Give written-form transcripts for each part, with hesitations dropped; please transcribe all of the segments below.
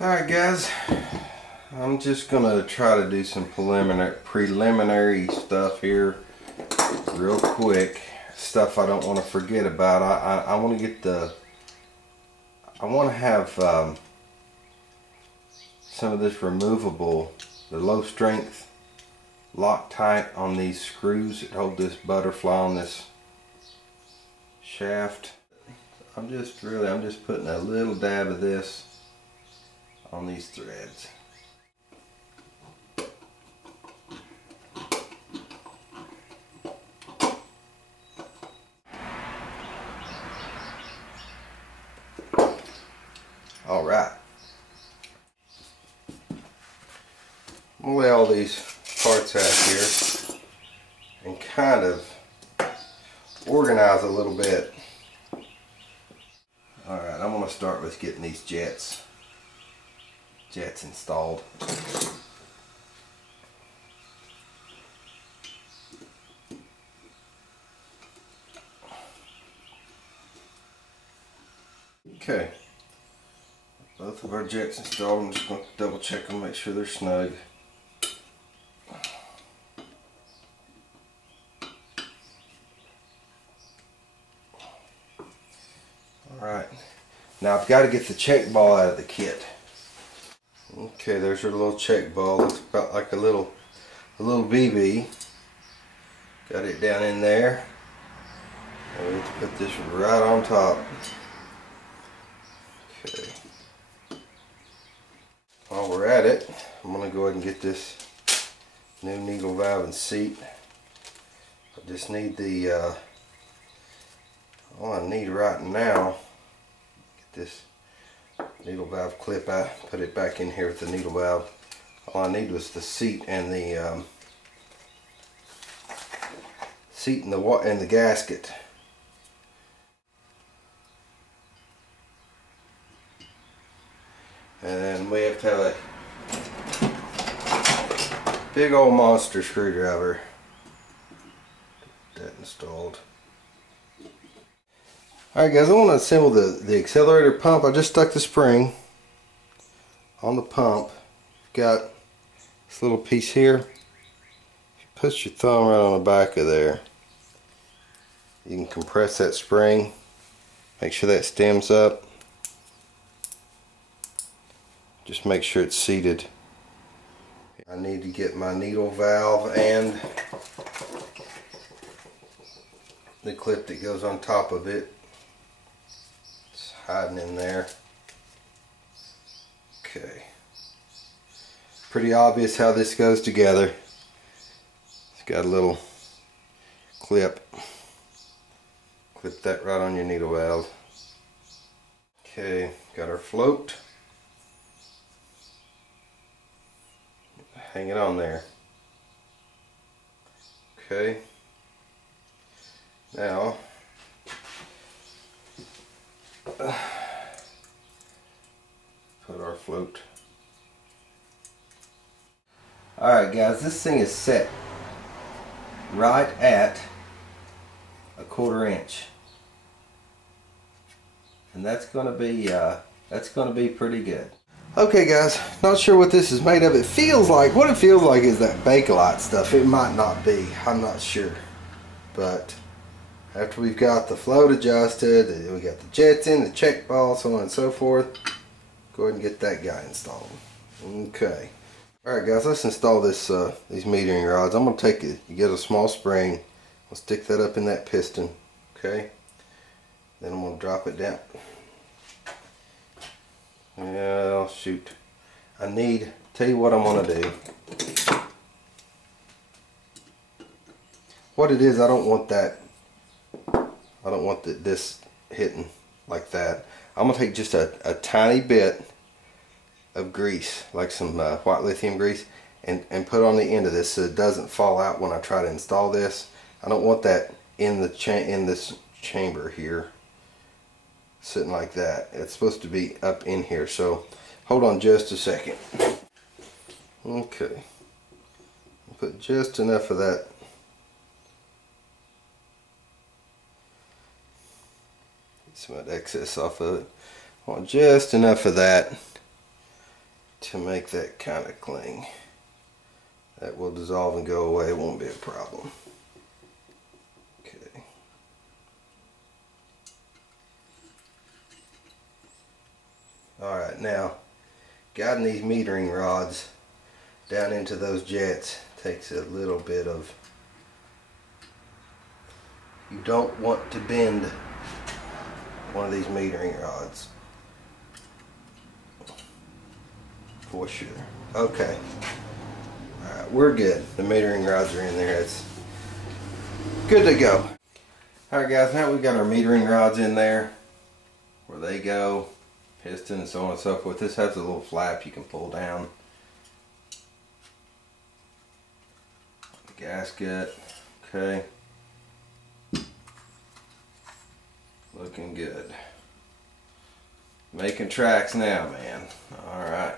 Alright guys, I'm just gonna try to do some preliminary stuff here real quick. Stuff I don't want to forget about. I want to get I want to have some of this removable, the low strength Loctite on these screws that hold this butterfly on this shaft. I'm just putting a little dab of this on these threads. All right. I'm gonna lay all these parts out here and kind of organize a little bit. All right, I'm gonna start with getting these jets installed. Okay, both of our jets installed. I'm just going to double check them, make sure they're snug. Alright, now I've got to get the check ball out of the kit. Okay, there's our little check ball. It's about like a little BB. Got it down in there. And let's put this right on top. Okay. While we're at it, I'm going to go ahead and get this new needle valve and seat. I just need the, all I need right now, get this needle valve clip out, put it back in here with the needle valve. All I need was the seat and the and the gasket. And we have to have a big old monster screwdriver. Get that installed. Alright guys, I want to assemble the accelerator pump. I just stuck the spring on the pump. Got this little piece here. If you put your thumb right on the back of there, you can compress that spring. Make sure that stems up. Just make sure it's seated. I need to get my needle valve and the clip that goes on top of it. It's hiding in there. Okay. Pretty obvious how this goes together. It's got a little clip. Clip that right on your needle valve. Okay, got our float. Hang it on there. Okay. Now, put our float. Alright guys, this thing is set right at a 1/4 inch. And that's gonna be pretty good. Okay guys, not sure what this is made of. It feels like, what it feels like is that Bakelite stuff. It might not be, I'm not sure. But after we've got the float adjusted, we got the jets in, the check ball, so on and so forth, go ahead and get that guy installed. Okay. Alright guys, let's install this these metering rods. I'm going to take it, you get a small spring, I'll stick that up in that piston, okay? Then I'm going to drop it down. Well, shoot. Tell you what I'm going to do. What it is, I don't want this hitting like that. I'm going to take just a tiny bit of grease, like some white lithium grease, and put on the end of this so it doesn't fall out when I try to install this. I don't want that in this chamber here, sitting like that. It's supposed to be up in here, so hold on just a second. Okay, put just enough of that. Get some of that excess off of it. I want just enough of that to make that kind of cling. That will dissolve and go away, it won't be a problem. Okay. Alright, now guiding these metering rods down into those jets takes a little bit of, you don't want to bend one of these metering rods. For sure. Okay. Alright, we're good. The metering rods are in there. It's good to go. Alright guys, now we've got our metering rods in there. Where they go. Piston and so on and so forth. This has a little flap you can pull down. The gasket. Okay. Looking good. Making tracks now, man. Alright.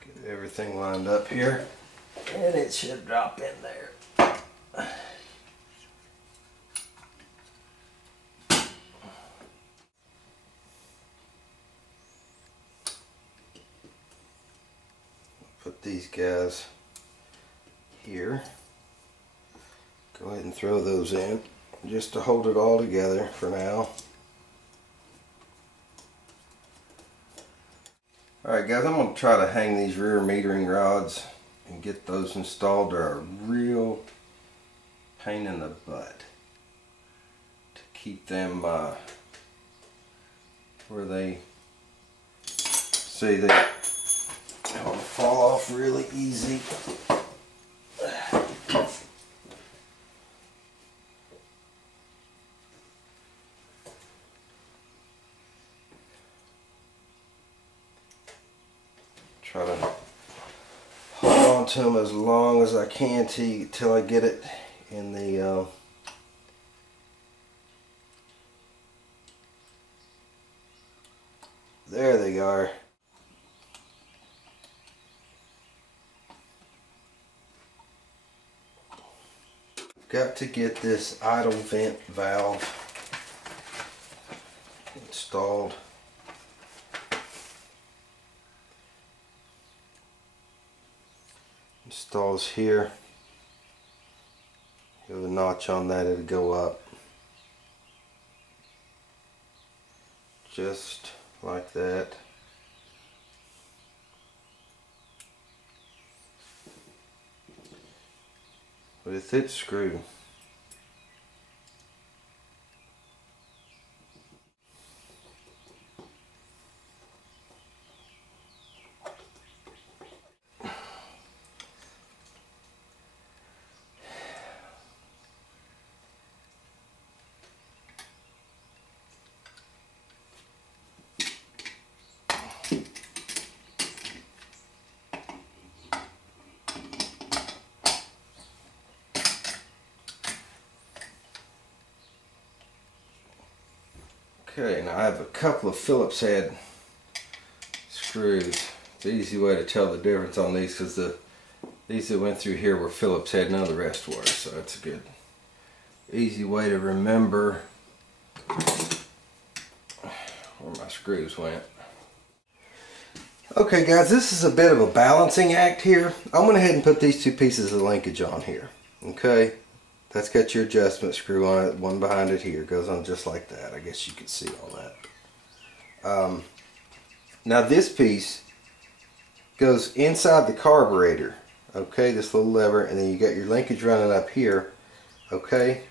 Get everything lined up here, and it should drop in there. Put these guys here. Go ahead and throw those in just to hold it all together for now. Alright guys, I'm going to try to hang these rear metering rods and get those installed. They're a real pain in the butt to keep them where they see they will fall off really easy. Try to hold on to them as long as I can till I get it in the there they are. Got to get this idle vent valve installed. Installs here. You have a notch on that, it'll go up. Just like that. With its screw. Okay, now I have a couple of Phillips head screws. It's an easy way to tell the difference on these because these that went through here were Phillips head, none of the rest were, so that's a good easy way to remember where my screws went. Okay guys, this is a bit of a balancing act here. I'm going to head and put these two pieces of linkage on here. Okay, that's got your adjustment screw on it, one behind it here, goes on just like that. I guess you can see all that. Now this piece goes inside the carburetor, okay, this little lever, and then you got your linkage running up here, okay,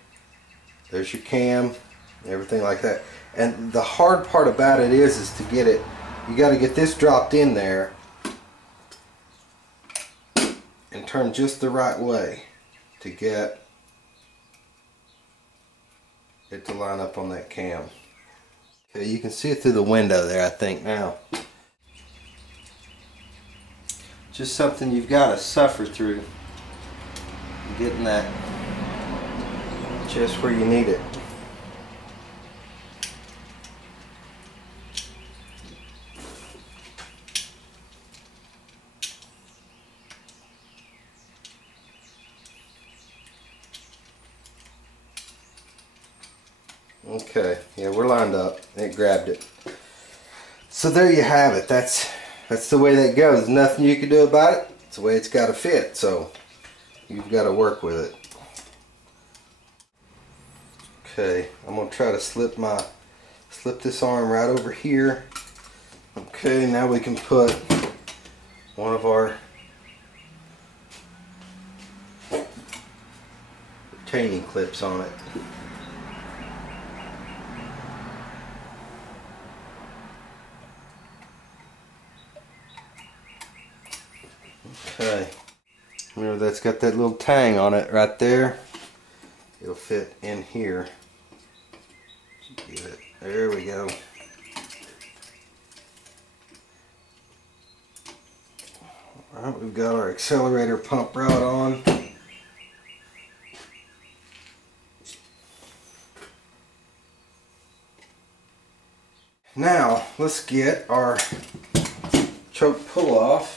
there's your cam, everything like that. And the hard part about it is to get it, you got to get this dropped in there and turn just the right way to get it to line up on that cam. Okay, you can see it through the window there, I think now. Just something you've got to suffer through, getting that just where you need it. Okay, yeah, we're lined up. It grabbed it. So there you have it. That's the way that goes. There's nothing you can do about it. It's the way it's got to fit. So you've got to work with it. Okay, I'm gonna try to slip this arm right over here. Okay, now we can put one of our retaining clips on it. Okay, remember that's got that little tang on it right there. It'll fit in here. Get it. There we go. Alright, we've got our accelerator pump rod on. Now, let's get our choke pull off.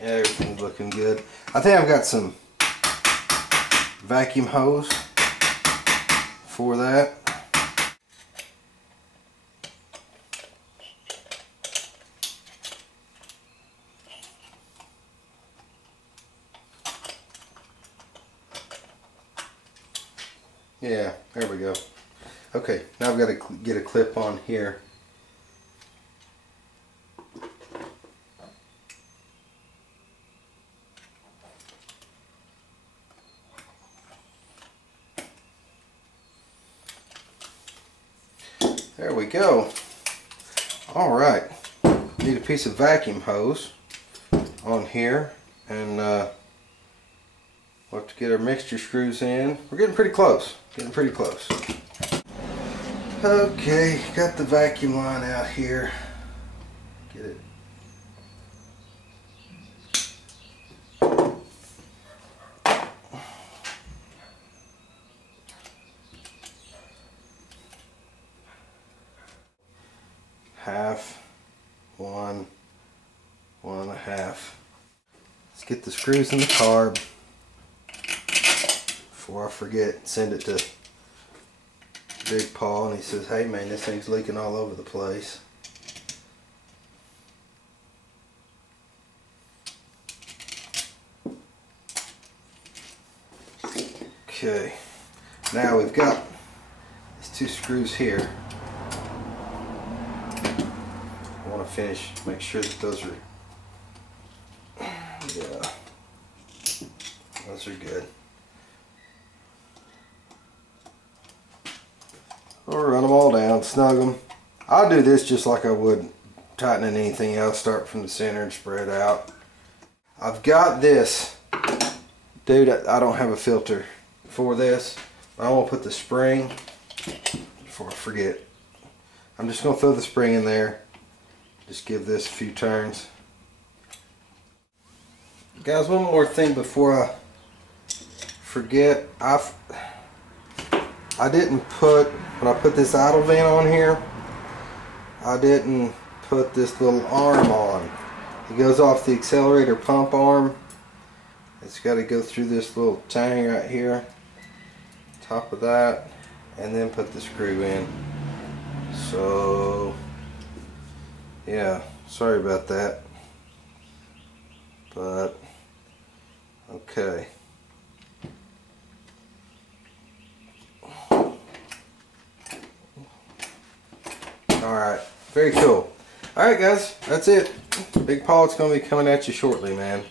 Everything's looking good. I think I've got some vacuum hose for that. Yeah, there we go. Okay, now I've got to get a clip on here. There we go. Alright, need a piece of vacuum hose on here, and we'll have to get our mixture screws in. We're getting pretty close. Okay, got the vacuum line out here. Get it. Half, one and a half. Let's get the screws in the carb before I forget. Send it to Big Paul, and he says, hey man, this thing's leaking all over the place. Okay, now we've got these two screws here. I want to finish, make sure that those are, yeah, those are good. We'll run them all down, snug them. I'll do this just like I would tightening anything else. Start from the center and spread out. I've got this, dude, I don't have a filter for this. I want to put the spring, before I forget, I'm just going to throw the spring in there. Just give this a few turns. Guys, one more thing before I forget. I didn't put, when I put this idle vent on here, I didn't put this little arm on. It goes off the accelerator pump arm. It's got to go through this little tang right here, top of that, and then put the screw in. So yeah, sorry about that, but okay. Alright, very cool. Alright guys, that's it. Big Paul's going to be coming at you shortly, man.